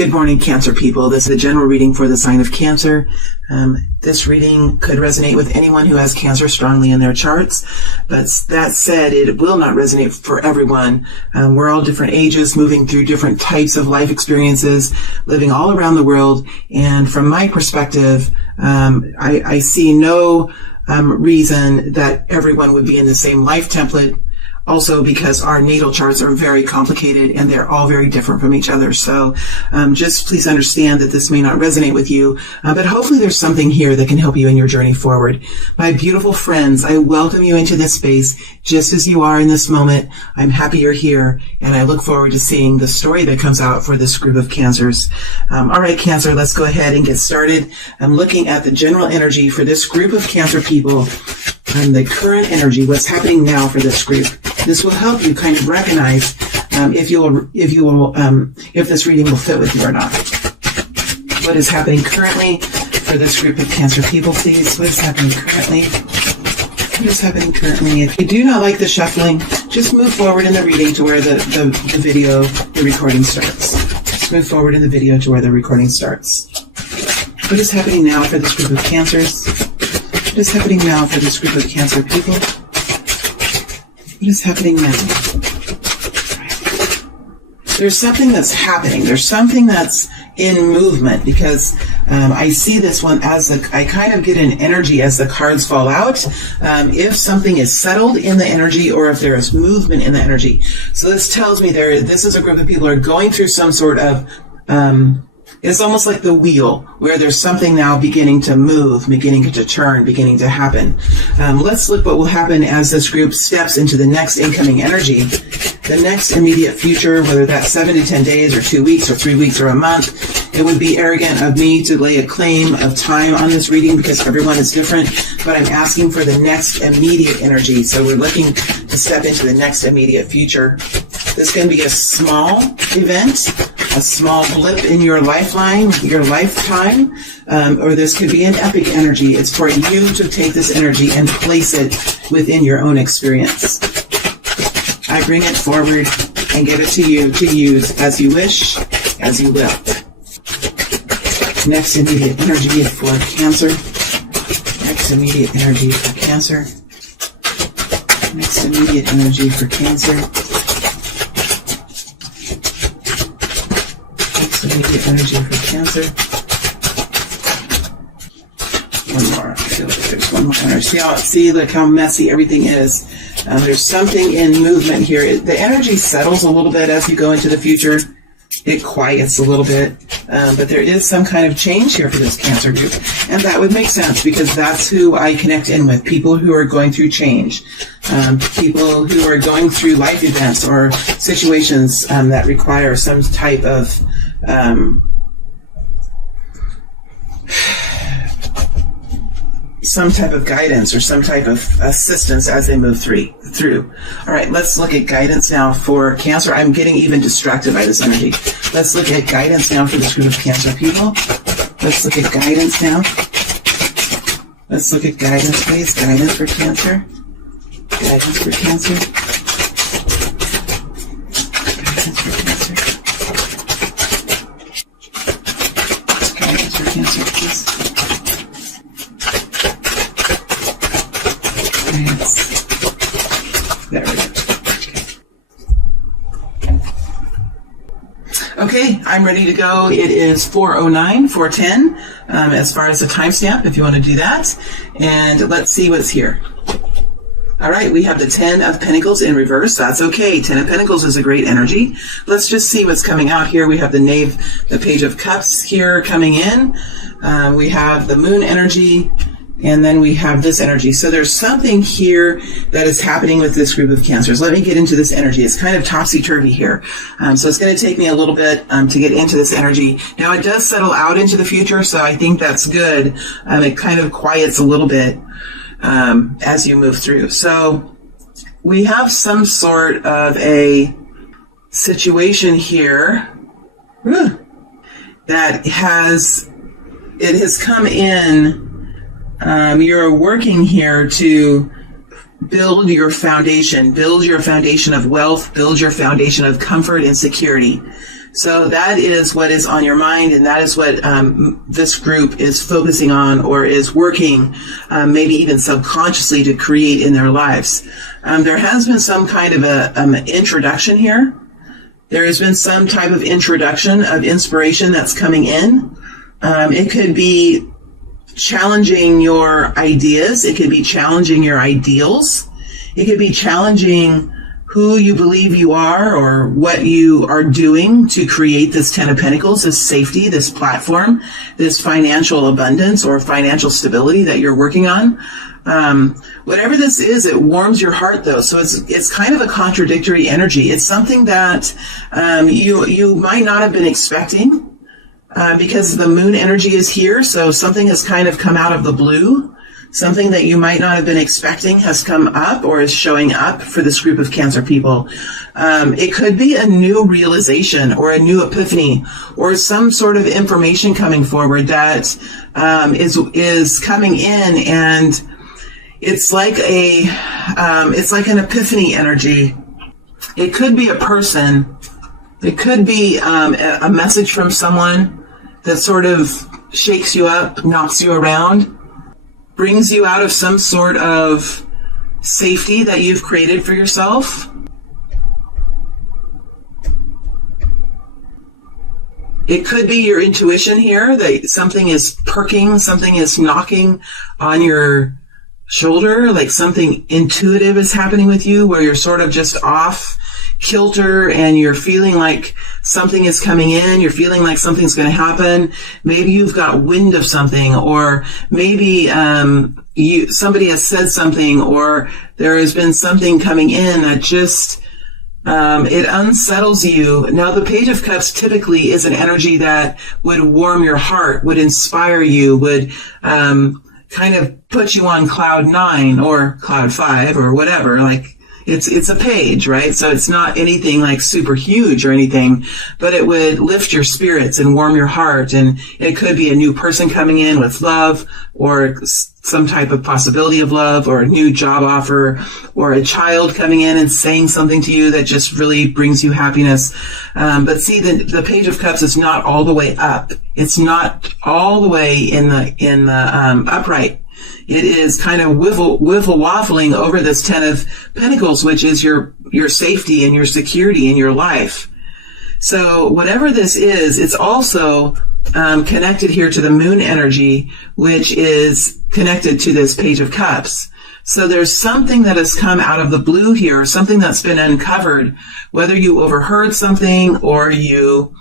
Good morning, Cancer people. This is a general reading for the sign of Cancer. This reading could resonate with anyone who has Cancer strongly in their charts, but that said, it will not resonate for everyone. We're all different ages, moving through different types of life experiences, living all around the world, and from my perspective, I see no reason that everyone would be in the same life template. Also, because our natal charts are very complicated and they're all very different from each other. So just please understand that this may not resonate with you, but hopefully there's something here that can help you in your journey forward. My beautiful friends, I welcome you into this space just as you are in this moment. I'm happy you're here, and I look forward to seeing the story that comes out for this group of Cancers. All right, Cancer, let's go ahead and get started. I'm looking at the general energy for this group of Cancer people and the current energy, what's happening now for this group. This will help you kind of recognize if this reading will fit with you or not. What is happening currently for this group of Cancer people, please? What is happening currently? What is happening currently? If you do not like the shuffling, just move forward in the reading to where the recording starts. Just move forward in the video to where the recording starts. What is happening now for this group of Cancers? What is happening now for this group of Cancer people? What is happening now? There's something that's happening. There's something that's in movement, because I see this one as I kind of get an energy as the cards fall out. If something is settled in the energy or if there is movement in the energy. So this tells me this is a group of people who are going through some sort of it's almost like the wheel, where there's something now beginning to move, beginning to turn, beginning to happen. Let's look what will happen as this group steps into the next incoming energy, the next immediate future, whether that's 7 to 10 days or 2 weeks or 3 weeks or a month. It would be arrogant of me to lay a claim of time on this reading because everyone is different, but I'm asking for the next immediate energy. So we're looking to step into the next immediate future. This can be a small event, a small blip in your lifeline, your lifetime, or this could be an epic energy. It's for you to take this energy and place it within your own experience. I bring it forward and give it to you to use as you wish, as you will. Next immediate energy for Cancer. Next immediate energy for Cancer. Next immediate energy for Cancer. Immediate energy for Cancer. One more. I feel like there's one more. See like how messy everything is. There's something in movement here. The energy settles a little bit as you go into the future. It quiets a little bit. But there is some kind of change here for this Cancer group. And that would make sense because that's who I connect in with. People who are going through change. People who are going through life events or situations that require some type of guidance or some type of assistance as they move through. All right, let's look at guidance now for Cancer. I'm getting even distracted by this energy. Let's look at guidance now for this group of Cancer people. Let's look at guidance now. Let's look at guidance, please. Guidance for Cancer. Guidance for Cancer. Guidance for Cancer. Guidance for Cancer, please. There we go. Okay, I'm ready to go. It is 4:09, 4:10, as far as the timestamp, if you want to do that. And let's see what's here. All right, we have the 10 of Pentacles in reverse. That's okay. 10 of Pentacles is a great energy. Let's just see what's coming out here. We have the Knave, the Page of Cups here coming in. We have the Moon energy. And then we have this energy. So there's something here that is happening with this group of Cancers. Let me get into this energy. It's kind of topsy-turvy here. So it's going to take me a little bit to get into this energy. Now it does settle out into the future, so I think that's good. It kind of quiets a little bit as you move through. So we have some sort of a situation here that has come in. You're working here to build your foundation of wealth, build your foundation of comfort and security. So that is what is on your mind, and that is what this group is focusing on, or is working, maybe even subconsciously, to create in their lives. There has been some kind of an introduction here. There has been some type of introduction of inspiration that's coming in. It could be challenging your ideas. It could be challenging your ideals. It could be challenging who you believe you are, or what you are doing to create this Ten of Pentacles, this safety, this platform, this financial abundance or financial stability that you're working on. Whatever this is, it warms your heart, though. So it's kind of a contradictory energy. It's something that you might not have been expecting, because the moon energy is here. So something has kind of come out of the blue. Something that you might not have been expecting has come up, or is showing up for this group of Cancer people. It could be a new realization, or a new epiphany, or some sort of information coming forward that is coming in, and it's like an epiphany energy. It could be a person. It could be a message from someone that sort of shakes you up, knocks you around, brings you out of some sort of safety that you've created for yourself. It could be your intuition here, that something is perking, something is knocking on your shoulder, like something intuitive is happening with you, where you're sort of just off kilter, and you're feeling like something is coming in, you're feeling like something's going to happen. Maybe you've got wind of something, or maybe somebody has said something, or there has been something coming in that just it unsettles you. Now, the Page of Cups typically is an energy that would warm your heart, would inspire you, would kind of put you on cloud 9 or cloud 5 or whatever. Like, it's a page, right? So it's not anything like super huge or anything, but it would lift your spirits and warm your heart. And it could be a new person coming in with love, or some type of possibility of love, or a new job offer, or a child coming in and saying something to you that just really brings you happiness. But see, the Page of Cups is not all the way up. It's not all the way in the upright. It is kind of wiffle-waffling over this Ten of Pentacles, which is your safety and your security in your life. So whatever this is, it's also connected here to the moon energy, which is connected to this Page of Cups. So there's something that has come out of the blue here, something that's been uncovered, whether you overheard something, or you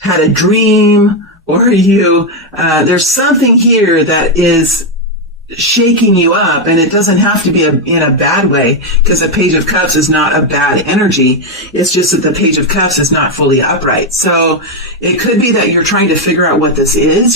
had a dream, or there's something here that is shaking you up, and it doesn't have to be in a bad way, because a Page of Cups is not a bad energy. It's just that the Page of Cups is not fully upright. So it could be that you're trying to figure out what this is.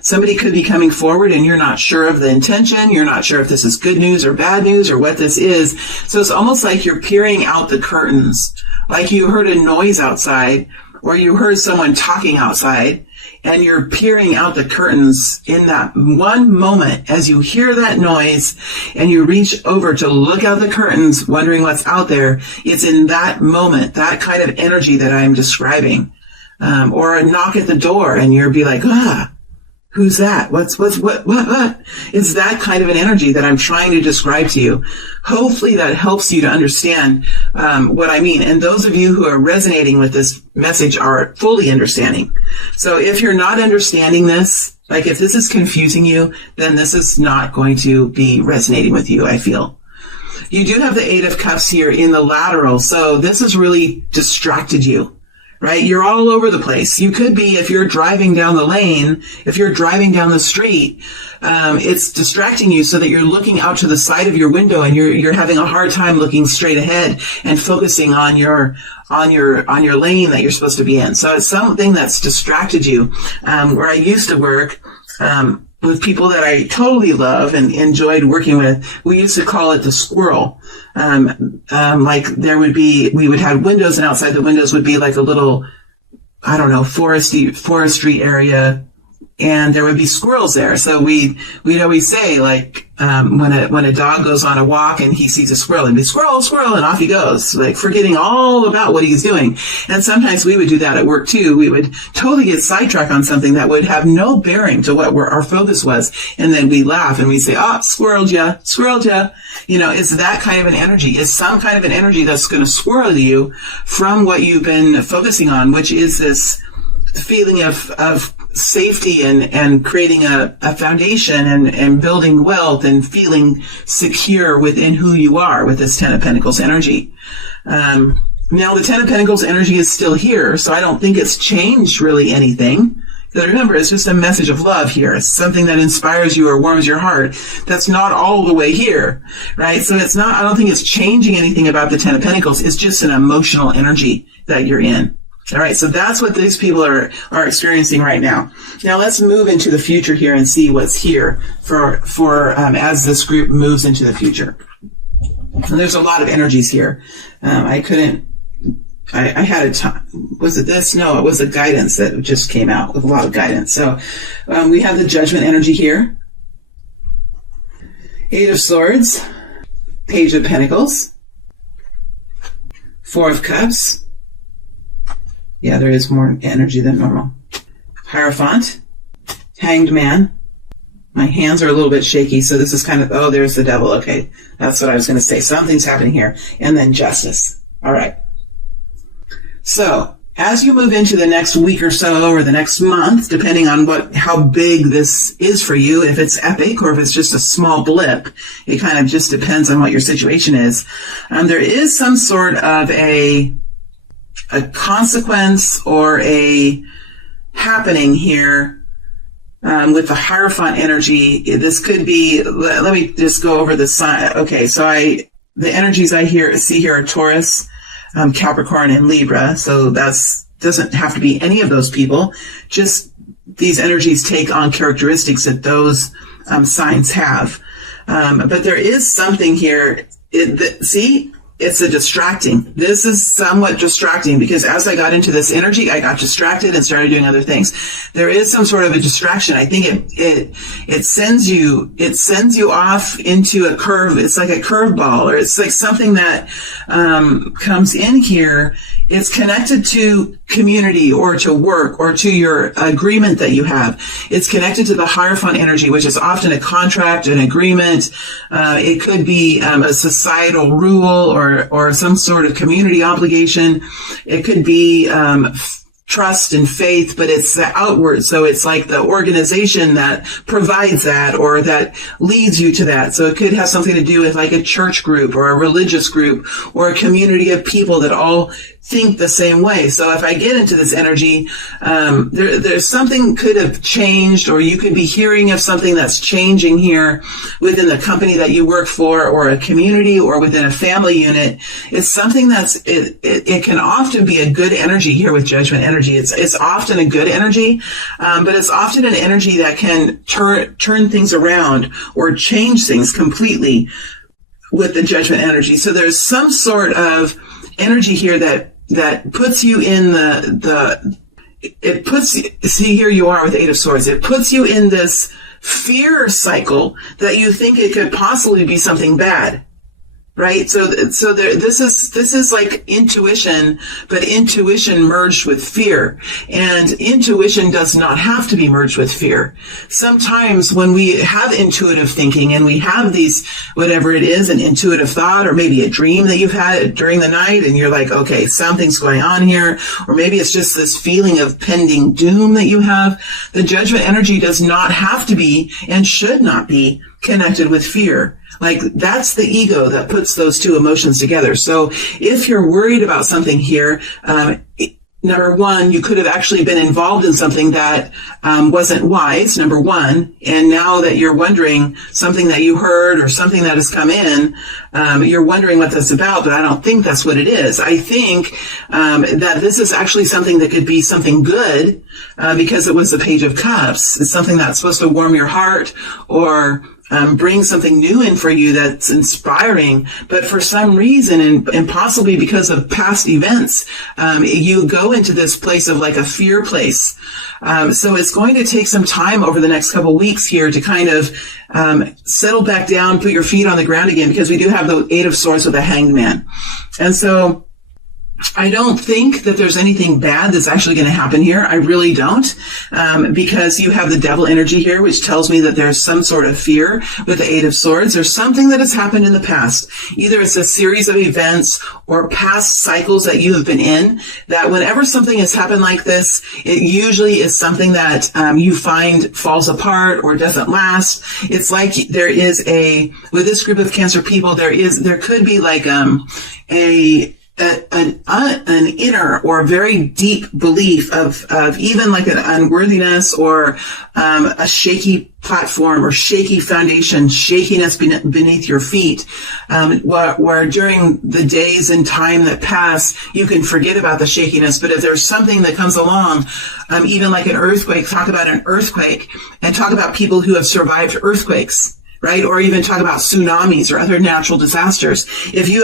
Somebody could be coming forward, and you're not sure of the intention. You're not sure if this is good news or bad news, or what this is. So it's almost like you're peering out the curtains, like you heard a noise outside, or you heard someone talking outside, and you're peering out the curtains in that one moment as you hear that noise, and you reach over to look out the curtains, wondering what's out there. It's in that moment, that kind of energy that I'm describing. Or a knock at the door, and you'll be like, who's that? What? It's that kind of an energy that I'm trying to describe to you. Hopefully that helps you to understand what I mean. And those of you who are resonating with this message are fully understanding. So if you're not understanding this, like if this is confusing you, then this is not going to be resonating with you, I feel. You do have the Eight of Cups here in the lateral. So this has really distracted you. Right? You're all over the place. You could be, if you're driving down the lane, if you're driving down the street, it's distracting you so that you're looking out to the side of your window, and you're having a hard time looking straight ahead and focusing on your lane that you're supposed to be in. So it's something that's distracted you. Where I used to work, with people that I totally love and enjoyed working with, we used to call it the squirrel. Like we would have windows, and outside the windows would be like a little, I don't know, forestry area, and there would be squirrels there. So we'd always say, like, when a dog goes on a walk and he sees a squirrel, and be squirrel, squirrel, and off he goes, like forgetting all about what he's doing. And sometimes we would do that at work too. We would totally get sidetracked on something that would have no bearing to what our focus was. And then we laugh and we say, oh, squirreled ya. You know, it's that kind of an energy. It's some kind of an energy that's going to swirl you from what you've been focusing on, which is this feeling of safety and creating a foundation and building wealth and feeling secure within who you are with this Ten of Pentacles energy. Now the Ten of Pentacles energy is still here, so I don't think it's changed really anything. Because remember, it's just a message of love here. It's something that inspires you or warms your heart. That's not all the way here, right? So it's not, I don't think it's changing anything about the Ten of Pentacles. It's just an emotional energy that you're in. All right, so that's what these people are experiencing right now. Now let's move into the future here and see what's here for as this group moves into the future. And there's a lot of energies here. I had a time. Was it this? No, it was a guidance that just came out with a lot of guidance. So we have the Judgment energy here. Eight of Swords, Page of Pentacles, Four of Cups. Yeah, there is more energy than normal. Hierophant, Hanged Man. My hands are a little bit shaky, so this is kind of, oh, there's the Devil. Okay, that's what I was going to say. Something's happening here. And then Justice. All right. So, as you move into the next week or so, or the next month, depending on how big this is for you, if it's epic or if it's just a small blip, it kind of just depends on what your situation is. There is some sort of a consequence or a happening here with the Hierophant energy. This could be, let me just go over the sign. Okay, so the energies I see here are Taurus, Capricorn, and Libra. So doesn't have to be any of those people. Just these energies take on characteristics that those signs have. But there is something here. See? It's a distracting. This is somewhat distracting because as I got into this energy, I got distracted and started doing other things. There is some sort of a distraction. I think it sends you off into a curve. It's like a curveball, or it's like something that comes in here. It's connected to community or to work or to your agreement that you have. It's connected to the Hierophant energy, which is often a contract, an agreement. It could be a societal rule or some sort of community obligation. It could be trust and faith, but it's the outward. So it's like the organization that provides that or that leads you to that. So it could have something to do with like a church group or a religious group or a community of people that all think the same way. So if I get into this energy, there's something could have changed, or you could be hearing of something that's changing here within the company that you work for, or a community, or within a family unit. It's something it can often be a good energy here with Judgment energy. It's often a good energy, but it's often an energy that can turn things around or change things completely with the Judgment energy. So there's some sort of energy here that puts you in see, here you are with Eight of Swords. It puts you in this fear cycle that you think it could possibly be something bad. Right? So this is like intuition, but intuition merged with fear. And intuition does not have to be merged with fear. Sometimes when we have intuitive thinking and we have these, whatever it is, an intuitive thought, or maybe a dream that you've had during the night, and you're like, okay, something's going on here, or maybe it's just this feeling of pending doom that you have. The Judgment energy does not have to be and should not be connected with fear. Like, that's the ego that puts those two emotions together. So if you're worried about something here, number one, you could have actually been involved in something that wasn't wise, number one. And now that you're wondering something that you heard or something that has come in, you're wondering what that's about, but I don't think that's what it is. I think that this is actually something that could be something good because it was the Page of Cups. It's something that's supposed to warm your heart or bring something new in for you that's inspiring. But for some reason, and possibly because of past events, you go into this place of like a fear place. So it's going to take some time over the next couple weeks here to kind of settle back down, put your feet on the ground again, because we do have the Eight of Swords with a Hanged Man. And so I don't think that there's anything bad that's actually going to happen here. I really don't, because you have the Devil energy here, which tells me that there's some sort of fear with the Eight of Swords. There's something that has happened in the past. Either it's a series of events or past cycles that you have been in, that whenever something has happened like this, it usually is something that you find falls apart or doesn't last. It's like there is with this group of Cancer people, there could be like an inner or very deep belief of even like an unworthiness or a shaky platform or shaky foundation, shakiness beneath your feet, where during the days and time that pass, you can forget about the shakiness. But if there's something that comes along, even like an earthquake, talk about an earthquake and talk about people who have survived earthquakes. Right? Or even talk about tsunamis or other natural disasters. If you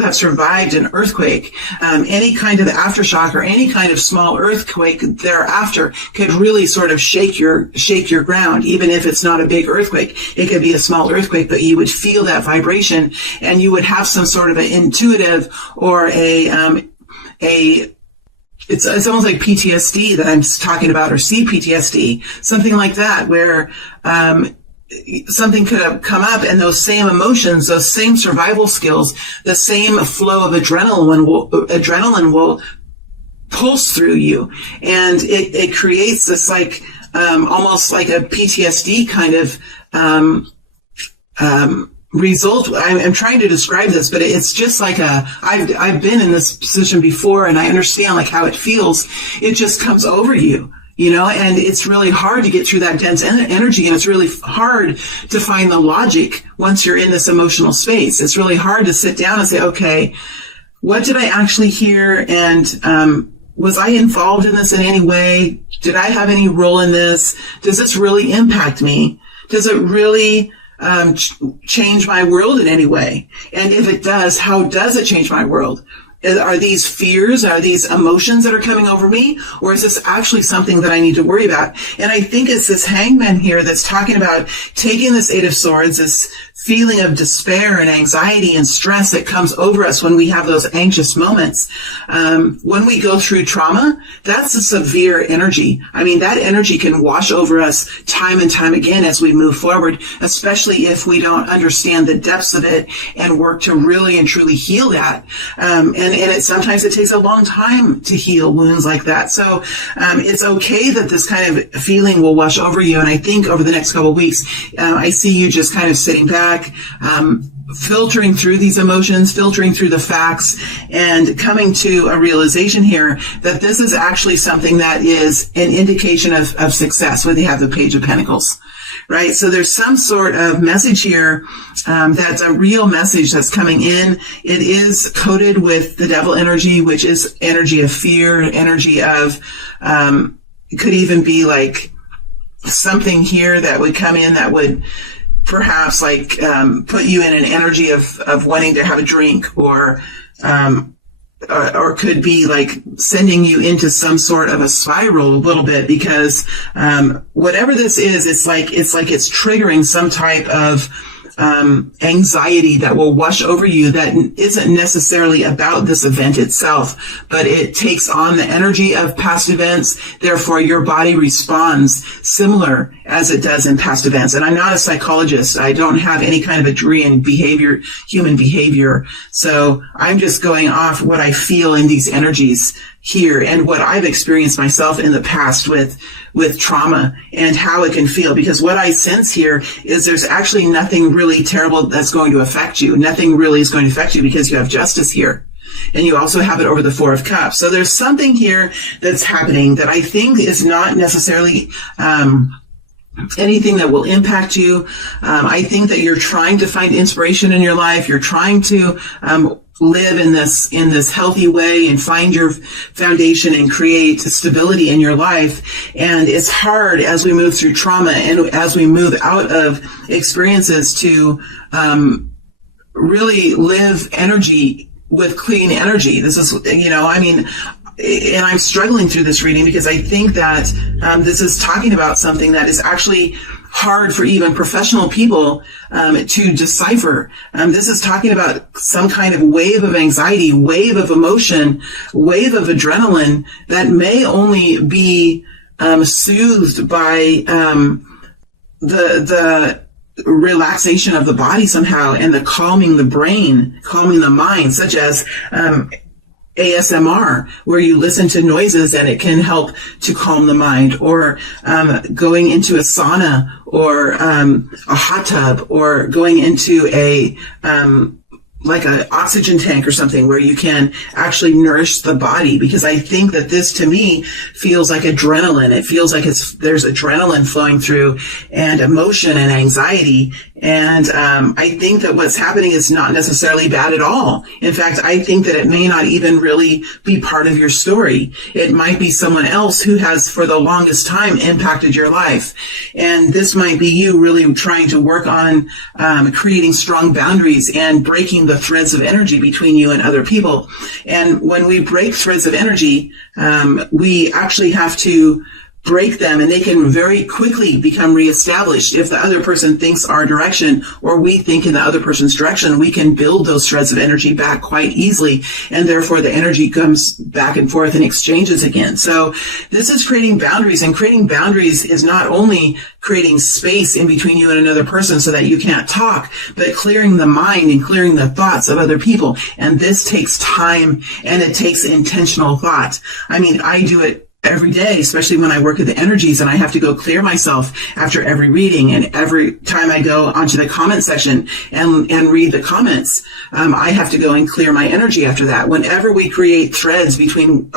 have survived an earthquake, any kind of aftershock or any kind of small earthquake thereafter could really sort of shake your ground. Even if it's not a big earthquake, it could be a small earthquake, but you would feel that vibration and you would have some sort of an intuitive or it's almost like PTSD that I'm talking about, or CPTSD, something like that, where, something could have come up and those same emotions, those same survival skills, the same flow of adrenaline will pulse through you. And it creates this like, almost like a PTSD kind of, result. I'm trying to describe this, but it's just like I've been in this position before and I understand like how it feels. It just comes over you. And it's really hard to get through that dense energy, and it's really hard to find the logic once you're in this emotional space. It's really hard to sit down and say, okay, what did I actually hear? And was I involved in this in any way? Did I have any role in this? Does this really impact me? Does it really change my world in any way? And if it does, how does it change my world? Are these fears, are these emotions that are coming over me, or is this actually something that I need to worry about? And I think it's this Hangman here that's talking about taking this Eight of Swords, this feeling of despair and anxiety and stress that comes over us when we have those anxious moments. When we go through trauma, that's a severe energy. I mean, that energy can wash over us time and time again as we move forward, especially if we don't understand the depths of it and work to really and truly heal that. And sometimes it takes a long time to heal wounds like that. So it's okay that this kind of feeling will wash over you. And I think over the next couple of weeks, I see you just kind of sitting back, filtering through these emotions, filtering through the facts, and coming to a realization here that this is actually something that is an indication of success when they have the Page of Pentacles. Right? So there's some sort of message here that's a real message that's coming in. It is coated with the Devil energy, which is energy of fear, energy of, it could even be like something here that would come in that would perhaps like put you in an energy of wanting to have a drink, or could be like sending you into some sort of a spiral a little bit, because whatever this is, it's like it's triggering some type of anxiety that will wash over you that isn't necessarily about this event itself, but it takes on the energy of past events. Therefore, your body responds similar as it does in past events. And I'm not a psychologist. I don't have any kind of a degree in behavior, human behavior. So I'm just going off what I feel in these energies here and what I've experienced myself in the past with trauma and how it can feel. Because what I sense here is there's actually nothing really terrible that's going to affect you. Nothing really is going to affect you because you have justice here. And you also have it over the Four of Cups. So there's something here that's happening that I think is not necessarily anything that will impact you. I think that you're trying to find inspiration in your life. You're trying to live in this healthy way and find your foundation and create stability in your life. And it's hard as we move through trauma and as we move out of experiences to really live energy with clean energy. This is, and I'm struggling through this reading because I think that this is talking about something that is actually hard for even professional people to decipher. This is talking about some kind of wave of anxiety, wave of emotion, wave of adrenaline that may only be soothed by the relaxation of the body somehow, and the calming the brain, calming the mind, such as ASMR, where you listen to noises and it can help to calm the mind, or going into a sauna, or a hot tub, or going into like an oxygen tank or something where you can actually nourish the body. Because I think that this, to me, feels like adrenaline. It feels like there's adrenaline flowing through, and emotion and anxiety. And I think that what's happening is not necessarily bad at all. In fact, I think that it may not even really be part of your story. It might be someone else who has, for the longest time, impacted your life. And this might be you really trying to work on creating strong boundaries and breaking the threads of energy between you and other people. And when we break threads of energy, we actually have to break them, and they can very quickly become reestablished. If the other person thinks our direction, or we think in the other person's direction, we can build those threads of energy back quite easily, and therefore the energy comes back and forth and exchanges again. So this is creating boundaries, and creating boundaries is not only creating space in between you and another person so that you can't talk, but clearing the mind and clearing the thoughts of other people. And this takes time, and it takes intentional thought. I mean, I do it every day, especially when I work with the energies, and I have to go clear myself after every reading, and every time I go onto the comment section and read the comments, I have to go and clear my energy after that. Whenever we create threads between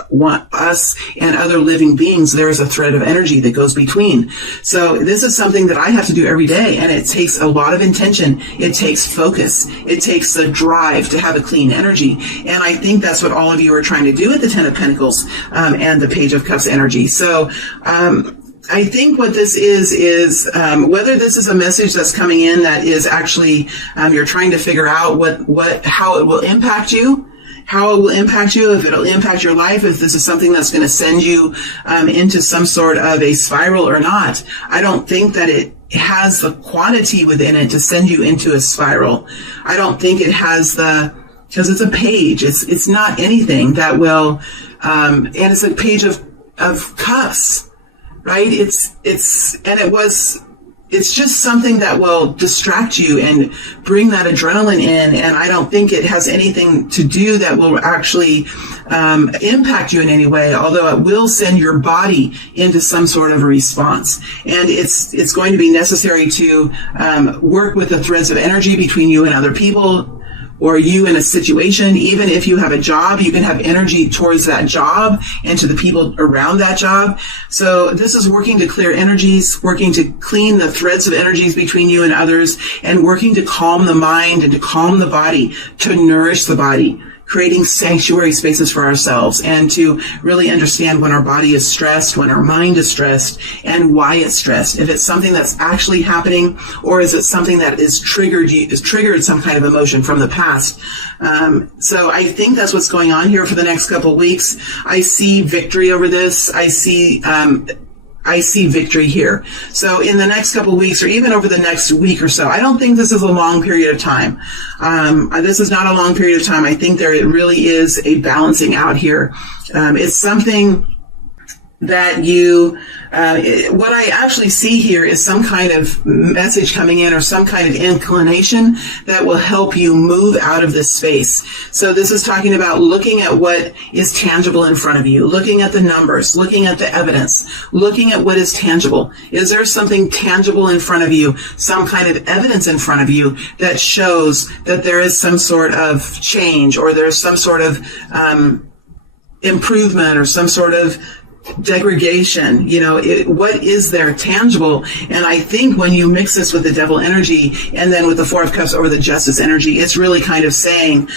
us and other living beings, there is a thread of energy that goes between. So this is something that I have to do every day, and it takes a lot of intention. It takes focus. It takes the drive to have a clean energy. And I think that's what all of you are trying to do with the Ten of Pentacles and the Page of Cups energy. So I think what this is whether this is a message that's coming in that is actually you're trying to figure out how it will impact you, if it'll impact your life, if this is something that's going to send you into some sort of a spiral or not. I don't think that it has the quantity within it to send you into a spiral. I don't think it has because it's a page. It's not anything that will, and it's a page of cups, right? It's just something that will distract you and bring that adrenaline in. And I don't think it has anything to do that will actually impact you in any way, although it will send your body into some sort of a response. And it's going to be necessary to work with the threads of energy between you and other people, or you in a situation. Even if you have a job, you can have energy towards that job and to the people around that job. So this is working to clear energies, working to clean the threads of energies between you and others, and working to calm the mind and to calm the body, to nourish the body, creating sanctuary spaces for ourselves, and to really understand when our body is stressed, when our mind is stressed, and why it's stressed. If it's something that's actually happening, or is it something that is triggered some kind of emotion from the past. So I think that's what's going on here for the next couple of weeks. I see victory over this. I see victory here. So in the next couple of weeks, or even over the next week or so, I don't think this is a long period of time. This is not a long period of time. I think there really is a balancing out here. It's something that what I actually see here is some kind of message coming in, or some kind of inclination that will help you move out of this space. So this is talking about looking at what is tangible in front of you, looking at the numbers, looking at the evidence, looking at what is tangible. Is there something tangible in front of you, some kind of evidence in front of you that shows that there is some sort of change, or there's some sort of improvement, or some sort of degradation. What is there tangible? And I think when you mix this with the devil energy and then with the Four of Cups or the Justice energy, it's really kind of saying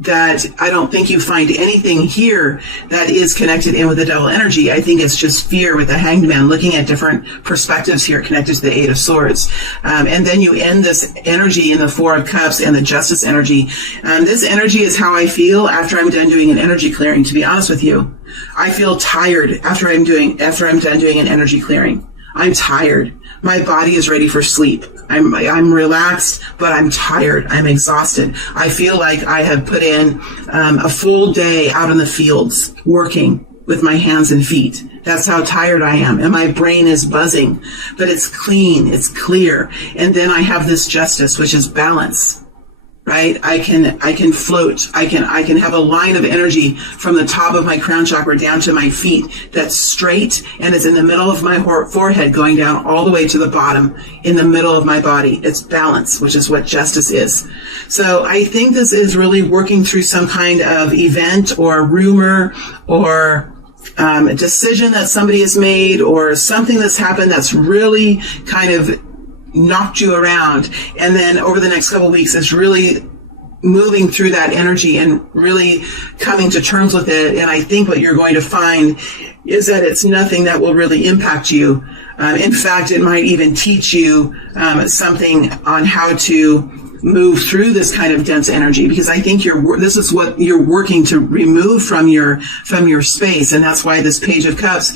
that I don't think you find anything here that is connected in with the devil energy. I think it's just fear with the Hanged Man, looking at different perspectives here connected to the Eight of Swords. And then you end this energy in the Four of Cups and the Justice energy. This energy is how I feel after I'm done doing an energy clearing, to be honest with you. I feel tired after I'm done doing an energy clearing. I'm tired. My body is ready for sleep. I'm relaxed, but I'm tired. I'm exhausted. I feel like I have put in a full day out in the fields working with my hands and feet. That's how tired I am. And my brain is buzzing, but it's clean. It's clear. And then I have this Justice, which is balance. Right? I can float. I can have a line of energy from the top of my crown chakra down to my feet that's straight and it's in the middle of my forehead going down all the way to the bottom in the middle of my body. It's balance, which is what Justice is. So I think this is really working through some kind of event or rumor or a decision that somebody has made or something that's happened that's really kind of knocked you around, and then over the next couple of weeks it's really moving through that energy and really coming to terms with it. And I think what you're going to find is that it's nothing that will really impact you. In fact, it might even teach you something on how to move through this kind of dense energy, because I think this is what you're working to remove from your space. And that's why this Page of Cups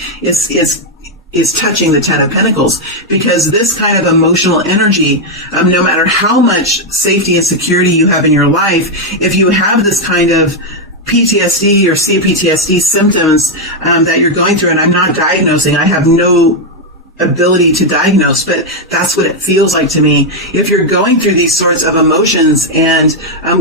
is touching the Ten of Pentacles, because this kind of emotional energy, no matter how much safety and security you have in your life, if you have this kind of PTSD or CPTSD symptoms that you're going through, and I'm not diagnosing, I have no ability to diagnose, but that's what it feels like to me. If you're going through these sorts of emotions and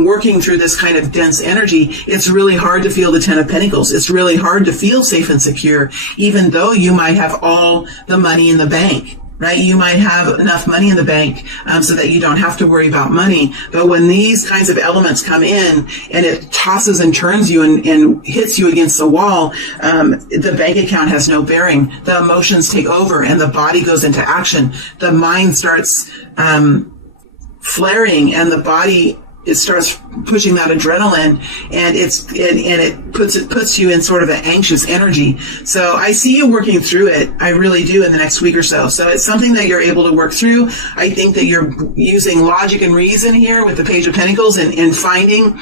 working through this kind of dense energy, it's really hard to feel the Ten of Pentacles. It's really hard to feel safe and secure, even though you might have all the money in the bank. Right? You might have enough money in the bank so that you don't have to worry about money. But when these kinds of elements come in and it tosses and turns you and hits you against the wall, the bank account has no bearing. The emotions take over and the body goes into action. The mind starts flaring and the body starts pushing that adrenaline, and it puts you in sort of an anxious energy. So I see you working through it. I really do, in the next week or so. So it's something that you're able to work through. I think that you're using logic and reason here with the Page of Pentacles and finding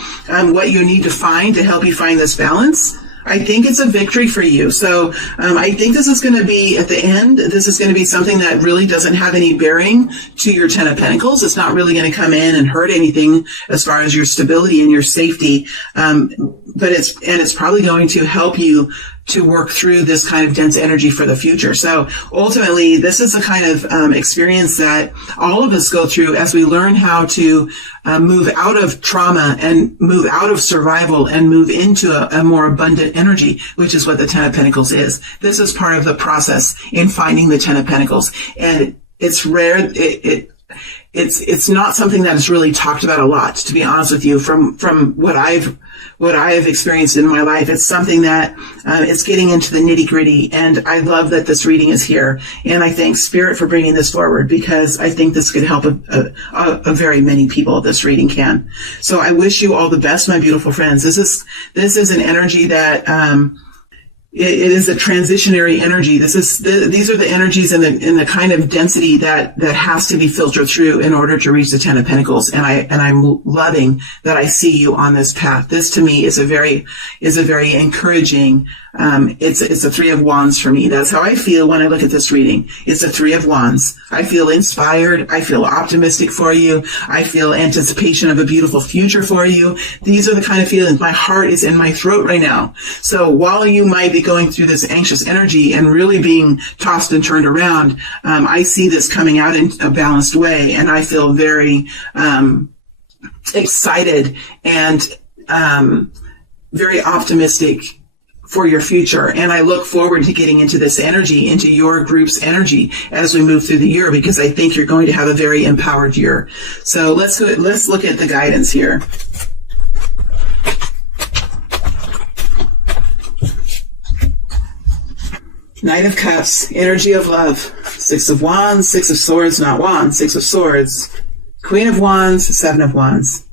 what you need to find to help you find this balance. I think it's a victory for you. So I think this is going to be, at the end, this is going to be something that really doesn't have any bearing to your Ten of Pentacles. It's not really going to come in and hurt anything as far as your stability and your safety. But it's probably going to help you to work through this kind of dense energy for the future. So ultimately, this is a kind of experience that all of us go through as we learn how to move out of trauma and move out of survival and move into a more abundant energy, which is what the Ten of Pentacles is. This is part of the process in finding the Ten of Pentacles. And it's rare. It's not something that is really talked about a lot, to be honest with you, from what I have experienced in my life. It's something that it's getting into the nitty gritty, and I love that this reading is here. And I thank Spirit for bringing this forward, because I think this could help a very many people. This reading can. So I wish you all the best, my beautiful friends. This is an energy that it is a transitionary energy. These are the energies in the kind of density that has to be filtered through in order to reach the Ten of Pentacles. And I'm loving that I see you on this path. This to me is a very encouraging. It's a Three of Wands for me. That's how I feel when I look at this reading. It's a Three of Wands. I feel inspired. I feel optimistic for you. I feel anticipation of a beautiful future for you. These are the kind of feelings. My heart is in my throat right now. So while you might be going through this anxious energy and really being tossed and turned around, I see this coming out in a balanced way, and I feel very excited and very optimistic for your future. And I look forward to getting into this energy, into your group's energy as we move through the year, because I think you're going to have a very empowered year. So let's look at the guidance here. Knight of Cups, energy of love. Six of Wands, Six of Swords, not Wands, Six of Swords. Queen of Wands, Seven of Wands.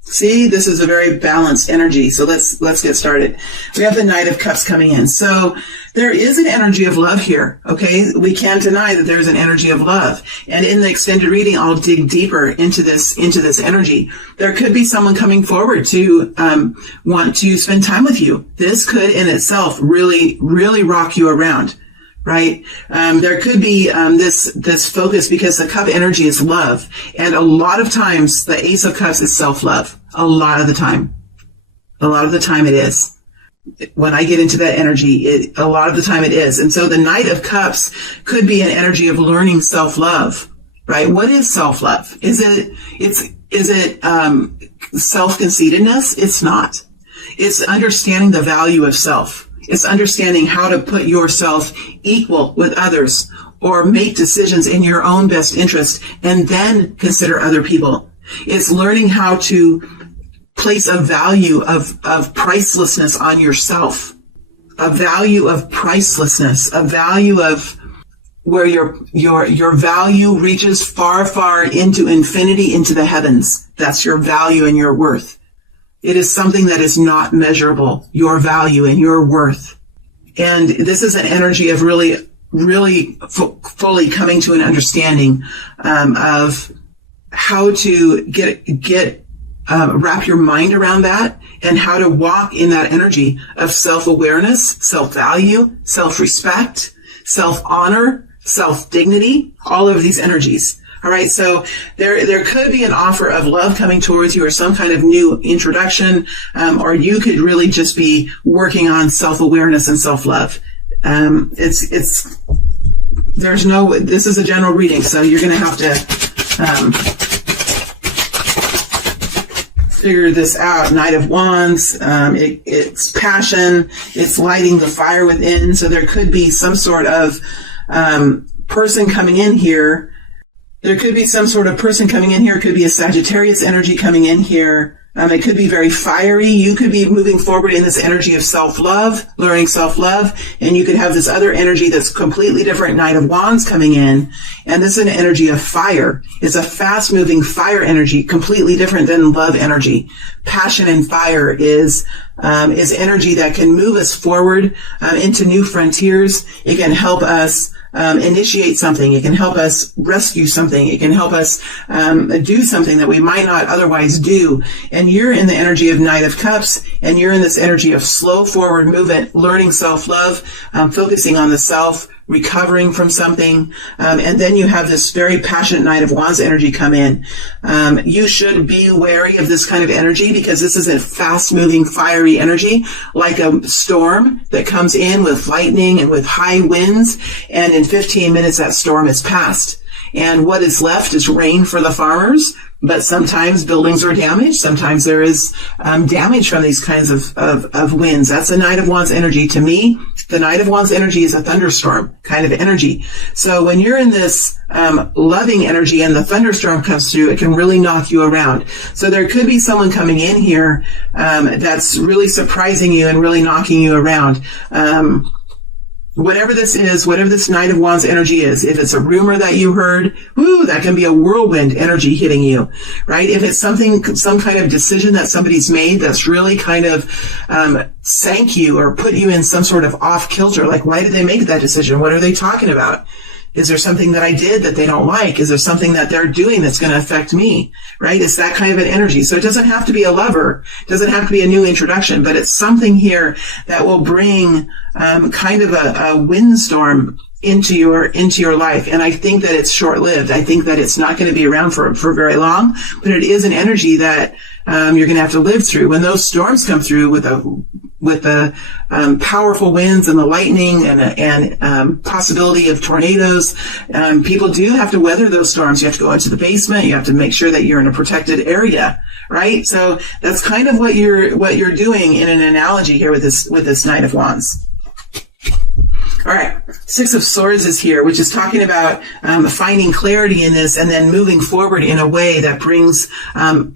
See, this is a very balanced energy. So let's get started. We have the Knight of Cups coming in. So there is an energy of love here. Okay. We can't deny that there's an energy of love. And in the extended reading, I'll dig deeper into this energy. There could be someone coming forward to, want to spend time with you. This could in itself really, really rock you around. Right? There could be this focus because the cup energy is love. And a lot of times the Ace of Cups is self-love. A lot of the time. A lot of the time it is. When I get into that energy, a lot of the time it is. And so the Knight of Cups could be an energy of learning self-love. Right? What is self-love? Is it self-conceitedness? It's not. It's understanding the value of self. It's understanding how to put yourself equal with others or make decisions in your own best interest and then consider other people. It's learning how to place a value of pricelessness on yourself, a value of pricelessness, a value of where your value reaches far, far into infinity, into the heavens. That's your value and your worth. It is something that is not measurable, your value and your worth. And this is an energy of really, really fully coming to an understanding of how to wrap your mind around that and how to walk in that energy of self-awareness, self-value, self-respect, self-honor, self-dignity, all of these energies. All right. So there could be an offer of love coming towards you or some kind of new introduction. Or you could really just be working on self-awareness and self-love. This is a general reading. So you're going to have to, figure this out. Knight of Wands. It's passion. It's lighting the fire within. So there could be some sort of, person coming in here. There could be some sort of person coming in here. It could be a Sagittarius energy coming in here. It could be very fiery. You could be moving forward in this energy of self-love, learning self-love. And you could have this other energy that's completely different, Knight of Wands coming in. And this is an energy of fire. It's a fast-moving fire energy, completely different than love energy. Passion and fire is energy that can move us forward into new frontiers. It can help us initiate something. It can help us rescue something. It can help us do something that we might not otherwise do. And you're in the energy of Knight of Cups, and you're in this energy of slow forward movement, learning self-love, focusing on the self, recovering from something. And then you have this very passionate Knight of Wands energy come in. You should be wary of this kind of energy because this is a fast-moving, fiery energy, like a storm that comes in with lightning and with high winds. And in 15 minutes, that storm is past. And what is left is rain for the farmers. But sometimes buildings are damaged. Sometimes there is damage from these kinds of winds. That's the Knight of Wands energy. To me, the Knight of Wands energy is a thunderstorm kind of energy. So when you're in this loving energy and the thunderstorm comes through, it can really knock you around. So there could be someone coming in here that's really surprising you and really knocking you around. Whatever this is, whatever this Knight of Wands energy is, if it's a rumor that you heard, that can be a whirlwind energy hitting you, right? If it's some kind of decision that somebody's made that's really kind of sank you or put you in some sort of off kilter, like why did they make that decision? What are they talking about? Is there something that I did that they don't like? Is there something that they're doing that's going to affect me? Right? It's that kind of an energy. So it doesn't have to be a lover. It doesn't have to be a new introduction, but it's something here that will bring kind of a windstorm into your life. And I think that it's short-lived. I think that it's not going to be around for very long, but it is an energy that you're going to have to live through. When those storms come through with the powerful winds and the lightning and possibility of tornadoes, people do have to weather those storms. You have to go into the basement. You have to make sure that you're in a protected area, right? So that's kind of what you're doing in an analogy here with this Knight of Wands. All right, Six of Swords is here, which is talking about finding clarity in this and then moving forward in a way that brings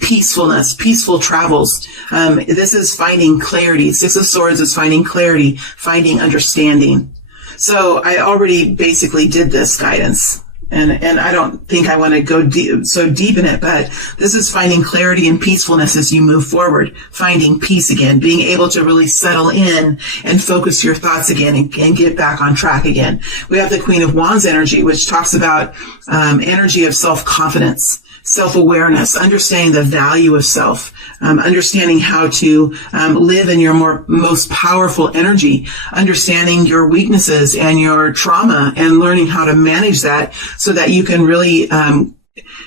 peacefulness, peaceful travels. This is finding clarity. Six of Swords is finding clarity, finding understanding. So I already basically did this guidance. And I don't think I want to go so deep in it, but this is finding clarity and peacefulness as you move forward, finding peace again, being able to really settle in and focus your thoughts again and get back on track again. We have the Queen of Wands energy, which talks about energy of self-confidence, self-awareness, understanding the value of self, understanding how to live in your most powerful energy, understanding your weaknesses and your trauma and learning how to manage that so that you can really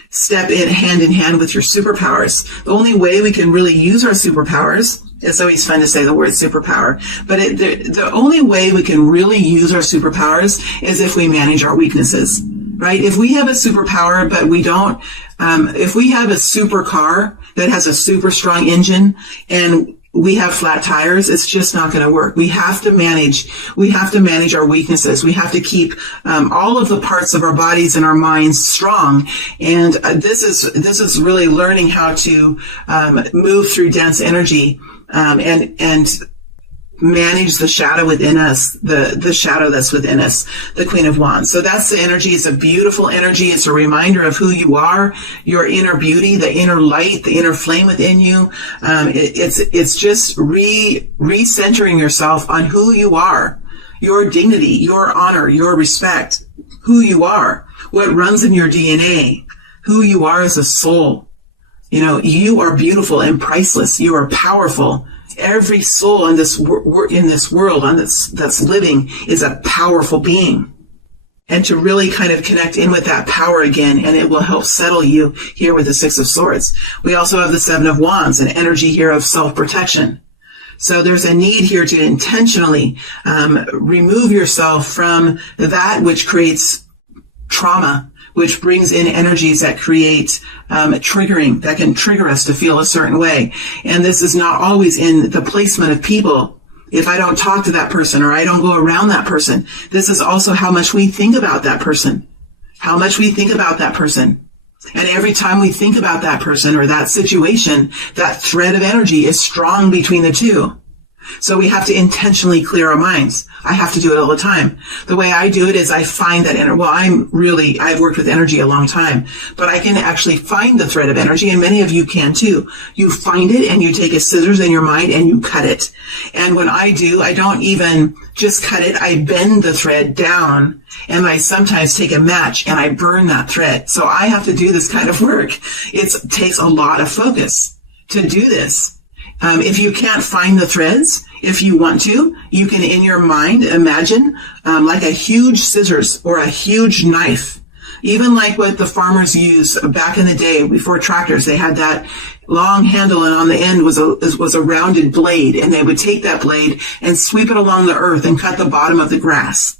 step in hand with your superpowers. The only way we can really use our superpowers, it's always fun to say the word superpower, but the only way we can really use our superpowers is if we manage our weaknesses. Right? If we have a superpower, but we don't, if we have a supercar that has a super strong engine and we have flat tires, it's just not going to work. We have to manage our weaknesses. We have to keep, all of the parts of our bodies and our minds strong. And this is really learning how to, move through dense energy, and manage the shadow within us, the shadow that's within us, the Queen of Wands. So that's the energy. It's a beautiful energy. It's a reminder of who you are, your inner beauty, the inner light, the inner flame within you. It's just recentering yourself on who you are, your dignity, your honor, your respect, who you are, what runs in your DNA, who you are as a soul. You know, you are beautiful and priceless. You are powerful. Every soul in this world that's living is a powerful being. And to really kind of connect in with that power again, and it will help settle you here with the Six of Swords. We also have the Seven of Wands, an energy here of self-protection. So there's a need here to intentionally remove yourself from that which creates trauma, which brings in energies that create triggering, that can trigger us to feel a certain way. And this is not always in the placement of people. If I don't talk to that person or I don't go around that person, this is also how much we think about that person. How much we think about that person. And every time we think about that person or that situation, that thread of energy is strong between the two. So we have to intentionally clear our minds. I have to do it all the time. The way I do it is I find that I've worked with energy a long time, but I can actually find the thread of energy, and many of you can too. You find it and you take a scissors in your mind and you cut it. And when I do, I don't even just cut it. I bend the thread down, and I sometimes take a match and I burn that thread. So I have to do this kind of work. It takes a lot of focus to do this. If you can't find the threads, if you want to, you can in your mind imagine like a huge scissors or a huge knife. Even like what the farmers used back in the day before tractors, they had that long handle, and on the end was a rounded blade, and they would take that blade and sweep it along the earth and cut the bottom of the grass,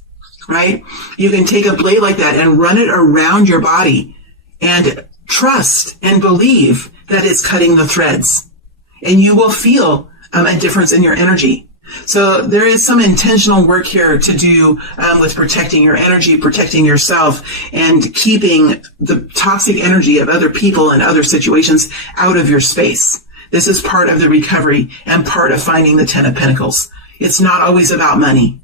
right? You can take a blade like that and run it around your body and trust and believe that it's cutting the threads. And you will feel a difference in your energy. So there is some intentional work here to do with protecting your energy, protecting yourself, and keeping the toxic energy of other people and other situations out of your space. This is part of the recovery and part of finding the Ten of Pentacles. It's not always about money.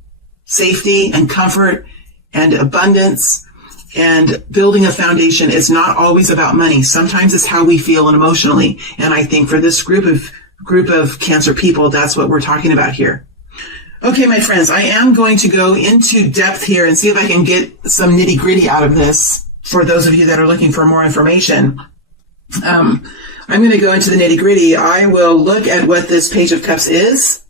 Safety and comfort and abundance and building a foundation is not always about money. Sometimes it's how we feel emotionally. And I think for this group of Cancer people, that's what we're talking about here. Okay, my friends, I am going to go into depth here and see if I can get some nitty gritty out of this for those of you that are looking for more information. I'm going to go into the nitty gritty. I will look at what this Page of Cups is.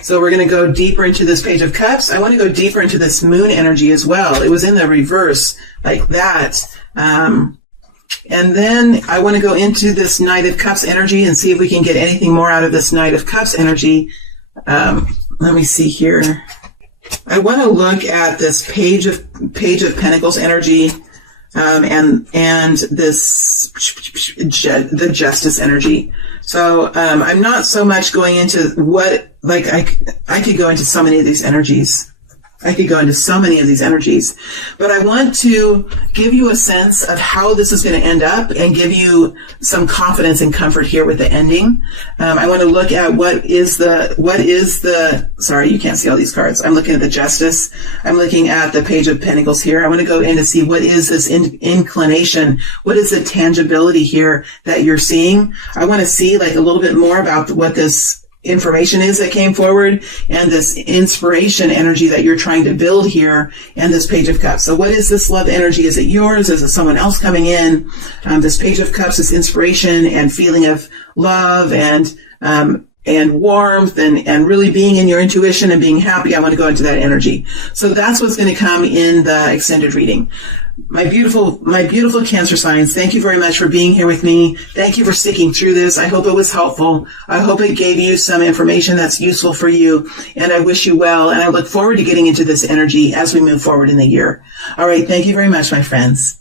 So we're going to go deeper into this Page of Cups. I want to go deeper into this moon energy as well. It was in the reverse like that. And then I want to go into this Knight of Cups energy and see if we can get anything more out of this Knight of Cups energy. Let me see here. I want to look at this Page of Pentacles energy, and this, the Justice energy. So, I'm not so much going into what, like, I could go into so many of these energies. I could go into so many of these energies, but I want to give you a sense of how this is going to end up and give you some confidence and comfort here with the ending. I want to look at what is the, sorry, you can't see all these cards. I'm looking at the Justice. I'm looking at the Page of Pentacles here. I want to go in to see what is this inclination? What is the tangibility here that you're seeing? I want to see like a little bit more about what this information is that came forward and this inspiration energy that you're trying to build here and this Page of Cups. So what is this love energy? Is it yours? Is it someone else coming in? This Page of Cups is inspiration and feeling of love and warmth and really being in your intuition and being happy. I want to go into that energy. So that's what's going to come in the extended reading. My beautiful Cancer signs, thank you very much for being here with me. Thank you for sticking through this. I hope it was helpful. I hope it gave you some information that's useful for you. And I wish you well. And I look forward to getting into this energy as we move forward in the year. All right. Thank you very much, my friends.